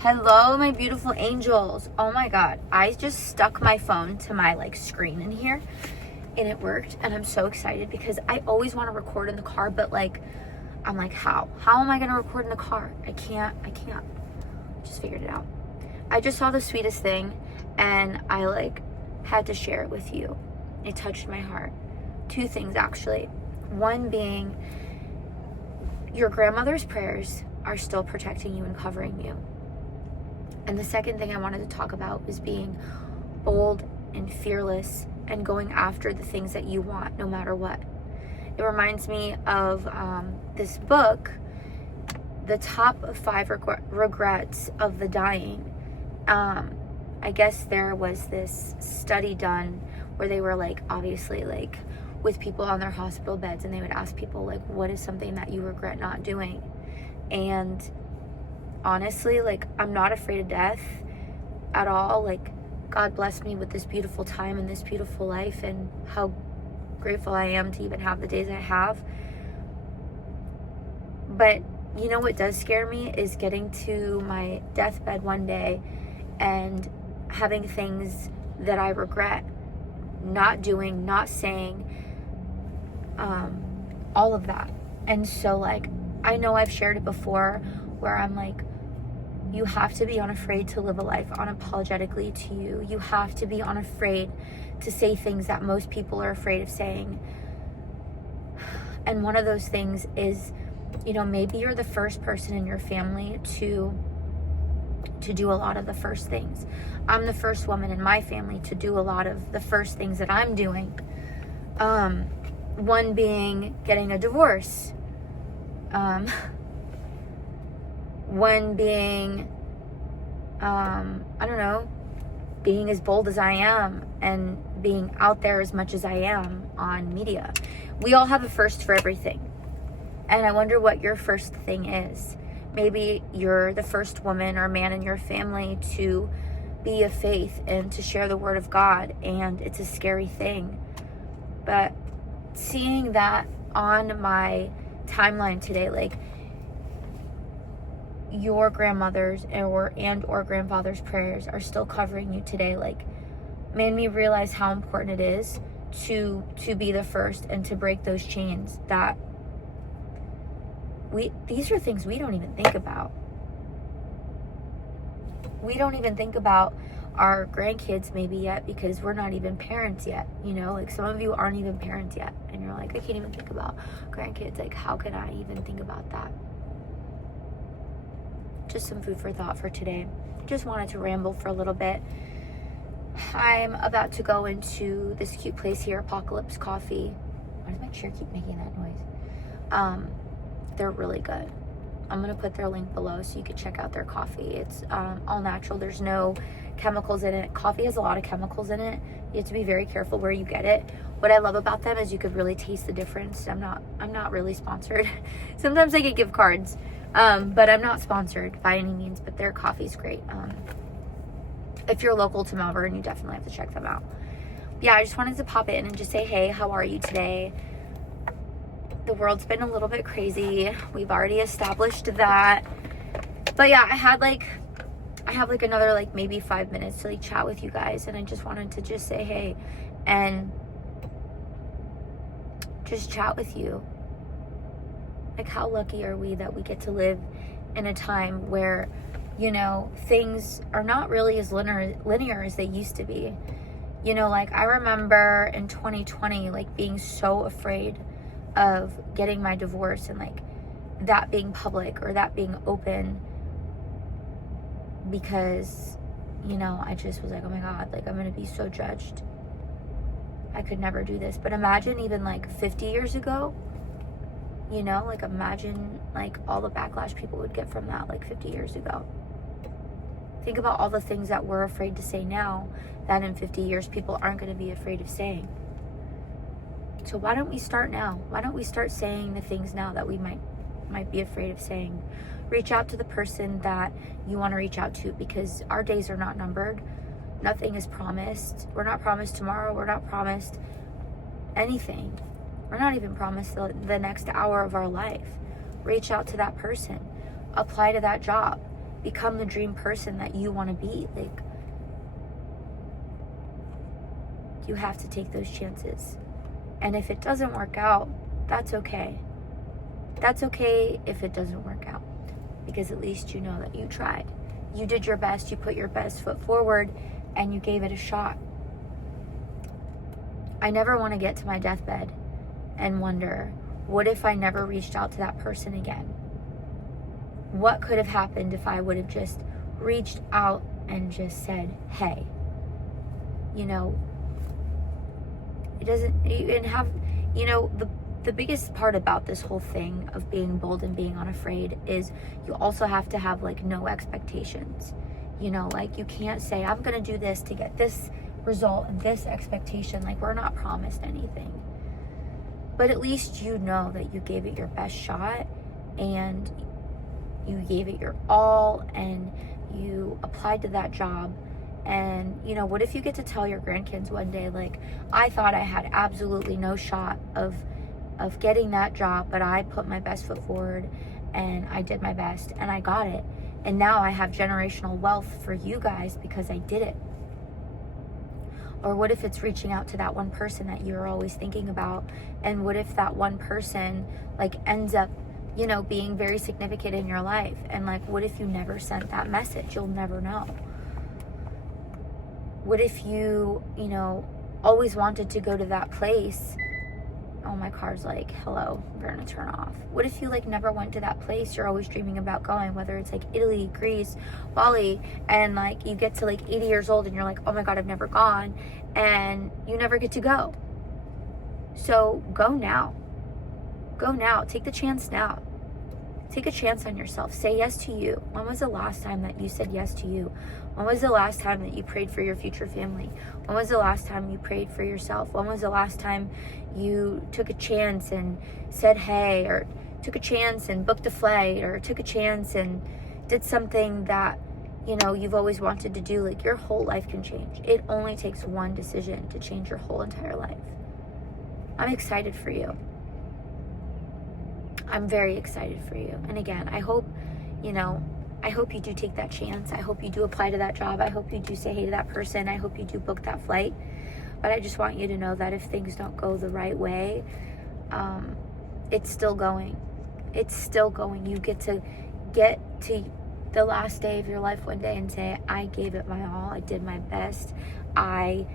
Hello, my beautiful angels. Oh my God. I just stuck my phone to my screen in here and it worked. And I'm so excited because I always want to record in the car, but I'm like, how am I going to record in the car? I can't. Just figured it out. I just saw the sweetest thing and I had to share it with you. It touched my heart. Two things actually. One being your grandmother's prayers are still protecting you and covering you. And the second thing I wanted to talk about was being bold and fearless and going after the things that you want no matter what. It reminds me of this book, The Top 5 Regrets of the Dying. I guess there was this study done where they were obviously with people on their hospital beds, and they would ask people what is something that you regret not doing? And honestly, I'm not afraid of death at all. God blessed me with this beautiful time and this beautiful life, and how grateful I am to even have the days I have. But you know what does scare me is getting to my deathbed one day and having things that I regret not doing, not saying, all of that. And so I know I've shared it before where I'm you have to be unafraid to live a life unapologetically to you. You have to be unafraid to say things that most people are afraid of saying. And one of those things is, maybe you're the first person in your family to do a lot of the first things. I'm the first woman in my family to do a lot of the first things that I'm doing. One being getting a divorce. One being, being as bold as I am and being out there as much as I am on media. We all have a first for everything. And I wonder what your first thing is. Maybe you're the first woman or man in your family to be of faith and to share the word of God. And it's a scary thing. But seeing that on my timeline today, your grandmother's or grandfather's prayers are still covering you today, made me realize how important it is to be the first and to break those chains that these are things we don't even think about. We don't even think about our grandkids maybe yet because we're not even parents yet, some of you aren't even parents yet and you're I can't even think about grandkids. How can I even think about that? Just some food for thought for today. Just wanted to ramble for a little bit. I'm about to go into this cute place here, Apocalypse Coffee. Why does my chair keep making that noise? They're really good. I'm going to put their link below so you can check out their coffee. It's all natural. There's no chemicals in it. Coffee has a lot of chemicals in it. You have to be very careful where you get it. What I love about them is you could really taste the difference. I'm not really sponsored. Sometimes I get gift cards. But I'm not sponsored by any means, but their coffee's great. If you're local to Melbourne, you definitely have to check them out. Yeah, I just wanted to pop in and just say, hey, how are you today? The world's been a little bit crazy. We've already established that. But yeah, I have another maybe 5 minutes to chat with you guys, and I just wanted to just say hey and just chat with you. How lucky are we that we get to live in a time where, things are not really as linear as they used to be. I remember in 2020, being so afraid of getting my divorce and that being public or that being open because, I just was oh my God, I'm going to be so judged. I could never do this. But imagine even 50 years ago, imagine all the backlash people would get from that 50 years ago. Think about all the things that we're afraid to say now that in 50 years people aren't going to be afraid of saying. So why don't we start now? Why don't we start saying the things now that we might be afraid of saying? Reach out to the person that you want to reach out to, because our days are not numbered. Nothing is promised. We're not promised tomorrow. We're not promised anything. We're not even promised the next hour of our life. Reach out to that person. Apply to that job. become the dream person that you want to be. Like, you have to take those chances. And if it doesn't work out, that's okay. That's okay if it doesn't work out, because at least you know that you tried. You did your best, you put your best foot forward, and you gave it a shot. I never want to get to my deathbed and wonder, what if I never reached out to that person again? What could have happened if I would have just reached out and just said, hey, you know, it doesn't, and have, you know, the biggest part about this whole thing of being bold and being unafraid is you also have to have like no expectations. You know, like you can't say, I'm going to do this to get this result and this expectation. Like, we're not promised anything. But at least you know that you gave it your best shot and you gave it your all and you applied to that job. And, you know, what if you get to tell your grandkids one day, like, I thought I had absolutely no shot of getting that job, but I put my best foot forward and I did my best and I got it. And now I have generational wealth for you guys because I did it. Or what if it's reaching out to that one person that you're always thinking about? And what if that one person, like, ends up, you know, being very significant in your life? And, like, what if you never sent that message? You'll never know. What if you, you know, always wanted to go to that place? Oh, my car's like, hello, we're gonna turn off. What if you, like, never went to that place you're always dreaming about going, whether it's like Italy, Greece, Bali, and like you get to like 80 years old and you're like, oh my God, I've never gone, and you never get to go. So go now. Go now. Take the chance now. Take a chance on yourself. Say yes to you. When was the last time that you said yes to you? When was the last time that you prayed for your future family? When was the last time you prayed for yourself? When was the last time you took a chance and said hey, or took a chance and booked a flight, or took a chance and did something that, you know, you've always wanted to do? Like, your whole life can change. It only takes one decision to change your whole entire life. I'm excited for you. I'm very excited for you. And again, I hope, you know, I hope you do take that chance. I hope you do apply to that job. I hope you do say hey to that person. I hope you do book that flight. But I just want you to know that if things don't go the right way, it's still going. It's still going. You get to the last day of your life one day and say, I gave it my all. I did my best. I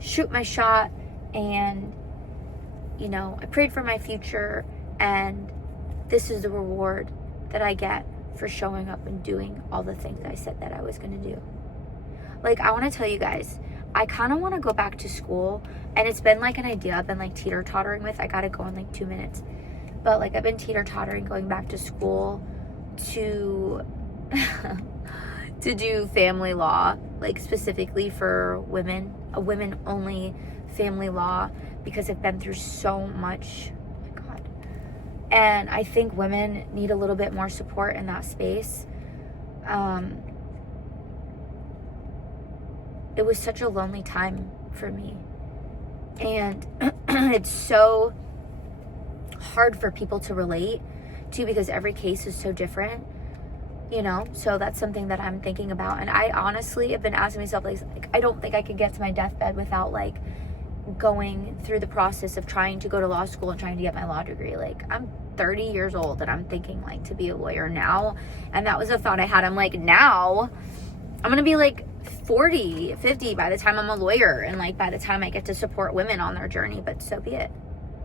shoot my shot, and, you know, I prayed for my future, and this is the reward that I get for showing up and doing all the things I said that I was going to do. Like, I want to tell you guys, I kind of want to go back to school, and it's been like an idea I've been like teeter-tottering with. I got to go in like 2 minutes. But like, I've been teeter-tottering going back to school to to do family law, like specifically for women, a women-only family law, because I've been through so much. And I think women need a little bit more support in that space. It was such a lonely time for me. And it's so hard for people to relate to because every case is so different, you know? So that's something that I'm thinking about. And I honestly have been asking myself, like, I don't think I could get to my deathbed without, like, going through the process of trying to go to law school and trying to get my law degree. Like, I'm 30 years old and I'm thinking, like, to be a lawyer now. And that was a thought I had. I'm like, now I'm gonna be like 40, 50 by the time I'm a lawyer, and like by the time I get to support women on their journey. But so be it.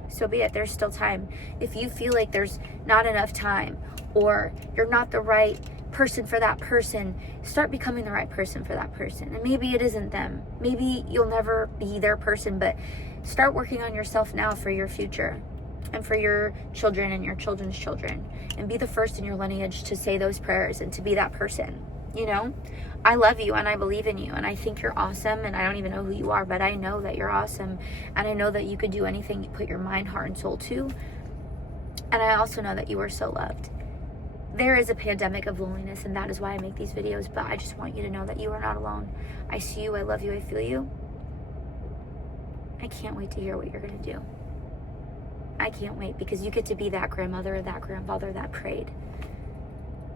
So be it. There's still time. If you feel like there's not enough time, or you're not the right person for that person, start becoming the right person for that person. And maybe it isn't them. Maybe you'll never be their person, but start working on yourself now for your future and for your children and your children's children, and be the first in your lineage to say those prayers and to be that person. You know, I love you and I believe in you and I think you're awesome, and I don't even know who you are, but I know that you're awesome, and I know that you could do anything you put your mind, heart, and soul to. And I also know that you are so loved. There is a pandemic of loneliness, and that is why I make these videos, but I just want you to know that you are not alone. I see you, I love you, I feel you. I can't wait to hear what you're going to do. I can't wait, because you get to be that grandmother or that grandfather that prayed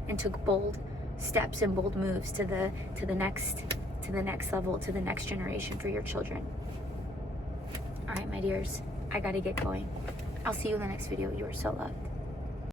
and took bold steps and bold moves to the next level, to the next generation for your children. All right, my dears, I gotta get going. I'll see you in the next video. You are so loved.